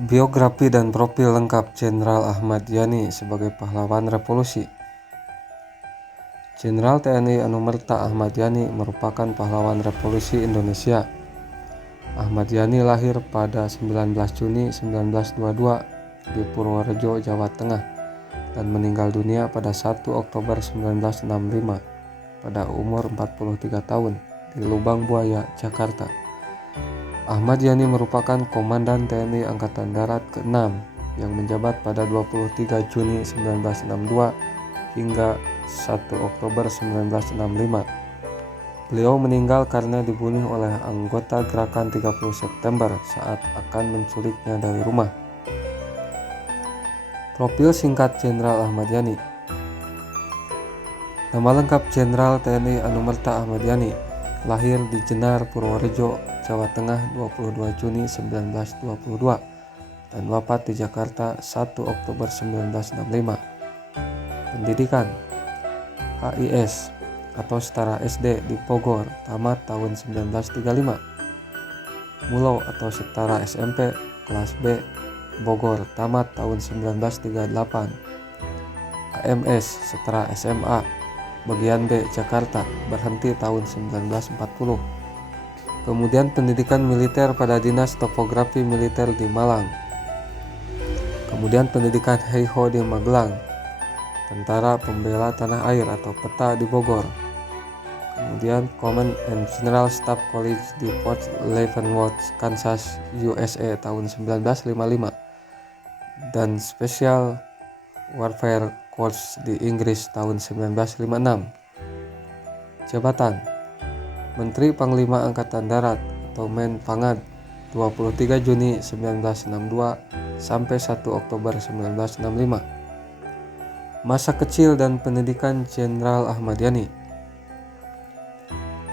Biografi dan profil lengkap Jenderal Ahmad Yani sebagai pahlawan revolusi. Jenderal TNI Anumerta Ahmad Yani merupakan pahlawan revolusi Indonesia. Ahmad Yani lahir pada 19 Juni 1922 di Purworejo, Jawa Tengah dan meninggal dunia pada 1 Oktober 1965 pada umur 43 tahun di Lubang Buaya, Jakarta. Ahmad Yani merupakan Komandan TNI Angkatan Darat ke-6 yang menjabat pada 23 Juni 1962 hingga 1 Oktober 1965. Beliau meninggal karena dibunuh oleh anggota Gerakan 30 September saat akan menculiknya dari rumah. Profil singkat Jenderal Ahmad Yani. Nama lengkap Jenderal TNI Anumerta Ahmad Yani, lahir di Jenar, Purworejo, Jawa Tengah 22 Juni 1922 dan wafat di Jakarta 1 Oktober 1965. Pendidikan HIS atau setara SD di Bogor, tamat tahun 1935. Mulo atau setara SMP kelas B Bogor, tamat tahun 1938. AMS setara SMA bagian B Jakarta, berhenti tahun 1940. Kemudian pendidikan militer pada Dinas Topografi Militer di Malang. Kemudian pendidikan Heiho di Magelang, Tentara Pembela Tanah Air atau PETA di Bogor. Kemudian Command and General Staff College di Port Leavenworth, Kansas, USA tahun 1955 dan Special Warfare Corps di Inggris tahun 1956. Jabatan Menteri Panglima Angkatan Darat atau Menpangad 23 Juni 1962 sampai 1 Oktober 1965. Masa kecil dan pendidikan Jenderal Ahmad Yani.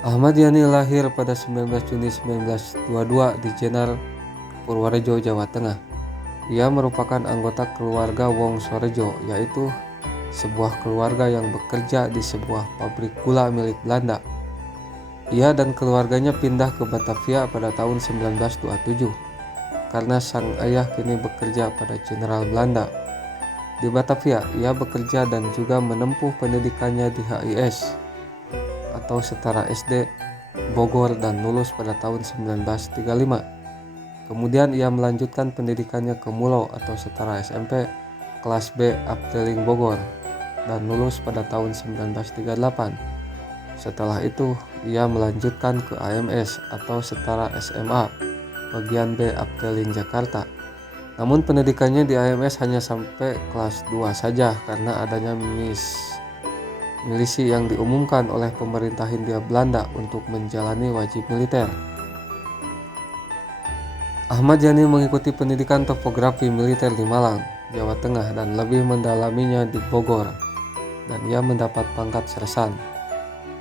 Ahmad Yani lahir pada 19 Juni 1922 di Jenar, Purworejo, Jawa Tengah. Ia merupakan anggota keluarga Wongsorejo, yaitu sebuah keluarga yang bekerja di sebuah pabrik gula milik Belanda. Ia dan keluarganya pindah ke Batavia pada tahun 1927 karena sang ayah kini bekerja pada Jenderal Belanda. Di Batavia, ia bekerja dan juga menempuh pendidikannya di HIS atau setara SD Bogor dan lulus pada tahun 1935. Kemudian ia melanjutkan pendidikannya ke Mulo atau setara SMP kelas B Afdeling Bogor dan lulus pada tahun 1938. Setelah itu, ia melanjutkan ke AMS atau setara SMA bagian B Afdeling Jakarta. Namun pendidikannya di AMS hanya sampai kelas 2 saja karena adanya milisi yang diumumkan oleh pemerintah Hindia Belanda untuk menjalani wajib militer. Ahmad Yani mengikuti pendidikan topografi militer di Malang, Jawa Tengah dan lebih mendalaminya di Bogor, dan ia mendapat pangkat sersan.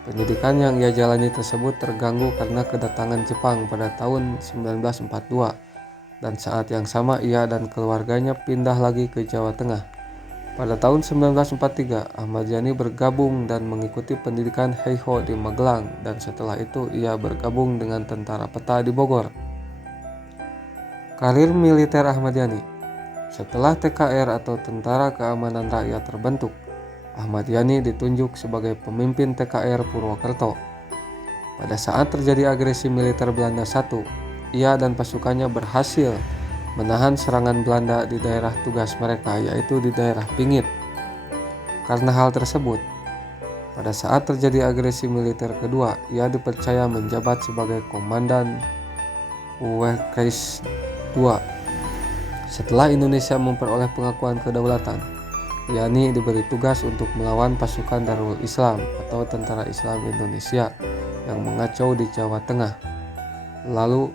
Pendidikan yang ia jalani tersebut terganggu karena kedatangan Jepang pada tahun 1942 dan saat yang sama ia dan keluarganya pindah lagi ke Jawa Tengah. Pada tahun 1943, Ahmad Yani bergabung dan mengikuti pendidikan Heiho di Magelang dan setelah itu ia bergabung dengan tentara PETA di Bogor. Karir militer Ahmad Yani. Setelah TKR atau Tentara Keamanan Rakyat terbentuk, Ahmad Yani ditunjuk sebagai pemimpin TKR Purwokerto. Pada saat terjadi agresi militer Belanda I, ia dan pasukannya berhasil menahan serangan Belanda di daerah tugas mereka, yaitu di daerah Pingit. Karena hal tersebut, pada saat terjadi agresi militer kedua, ia dipercaya menjabat sebagai Komandan Wehrkreis II. Setelah Indonesia memperoleh pengakuan kedaulatan, Yani diberi tugas untuk melawan pasukan Darul Islam atau Tentara Islam Indonesia yang mengacau di Jawa Tengah. Lalu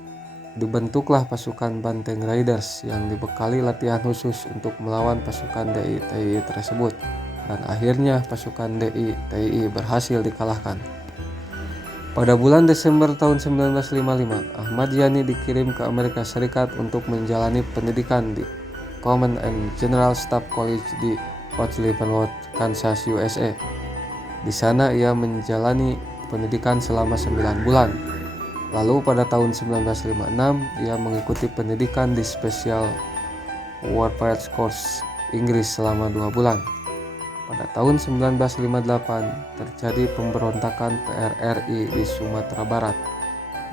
dibentuklah pasukan Banteng Riders yang dibekali latihan khusus untuk melawan pasukan DI-TII tersebut, dan akhirnya pasukan DI-TII berhasil dikalahkan. Pada bulan Desember tahun 1955, Ahmad Yani dikirim ke Amerika Serikat untuk menjalani pendidikan di Command and General Staff College di Port Leavenworth, Kansas, USA. Di sana ia menjalani pendidikan selama 9 bulan. Lalu pada tahun 1956 ia mengikuti pendidikan di Special Warfare Corps Inggris selama 2 bulan. Pada tahun 1958 terjadi pemberontakan PRRI di Sumatera Barat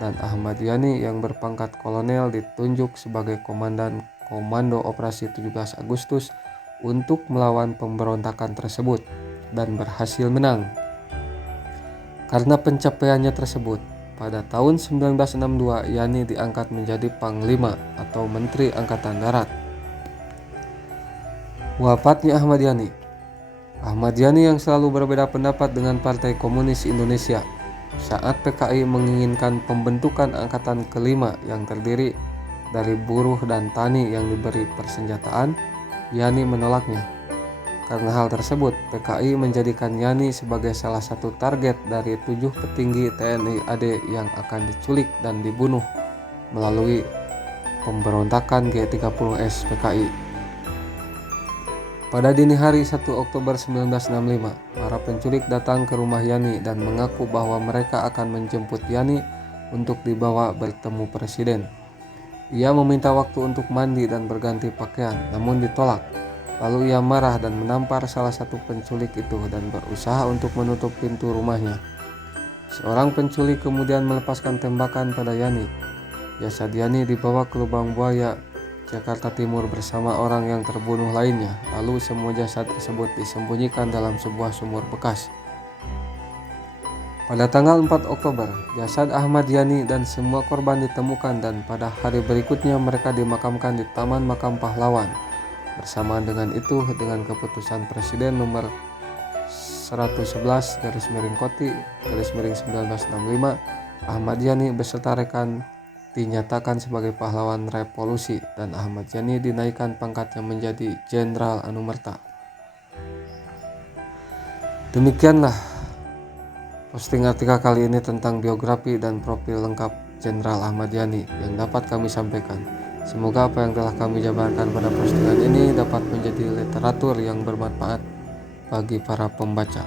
dan Ahmad Yani yang berpangkat kolonel ditunjuk sebagai komandan Komando Operasi 17 Agustus untuk melawan pemberontakan tersebut dan berhasil menang. Karena pencapaiannya tersebut, pada tahun 1962 Yani diangkat menjadi Panglima atau Menteri Angkatan Darat. Wafatnya Ahmad Yani. Ahmad Yani yang selalu berbeda pendapat dengan Partai Komunis Indonesia saat PKI menginginkan pembentukan angkatan kelima yang terdiri dari buruh dan tani yang diberi persenjataan, Yani menolaknya. Karena hal tersebut, PKI menjadikan Yani sebagai salah satu target dari 7 petinggi TNI AD yang akan diculik dan dibunuh melalui pemberontakan G30S PKI. Pada dini hari 1 Oktober 1965, para penculik datang ke rumah Yani dan mengaku bahwa mereka akan menjemput Yani untuk dibawa bertemu presiden. Ia meminta waktu untuk mandi dan berganti pakaian, namun ditolak. Lalu ia marah dan menampar salah satu penculik itu dan berusaha untuk menutup pintu rumahnya. Seorang penculik kemudian melepaskan tembakan pada Yani. Jasad Yani dibawa ke Lubang Buaya, Jakarta Timur bersama orang yang terbunuh lainnya. Lalu semua jasad tersebut disembunyikan dalam sebuah sumur bekas. Pada tanggal 4 Oktober, jasad Ahmad Yani dan semua korban ditemukan dan pada hari berikutnya mereka dimakamkan di Taman Makam Pahlawan. Bersamaan dengan itu, dengan keputusan Presiden nomor 111/Koti/1965, Ahmad Yani beserta rekan dinyatakan sebagai pahlawan revolusi dan Ahmad Yani dinaikkan pangkatnya menjadi Jenderal Anumerta. Demikianlah posting artikel kali ini tentang biografi dan profil lengkap Jenderal Ahmad Yani yang dapat kami sampaikan. Semoga apa yang telah kami jabarkan pada postingan ini dapat menjadi literatur yang bermanfaat bagi para pembaca.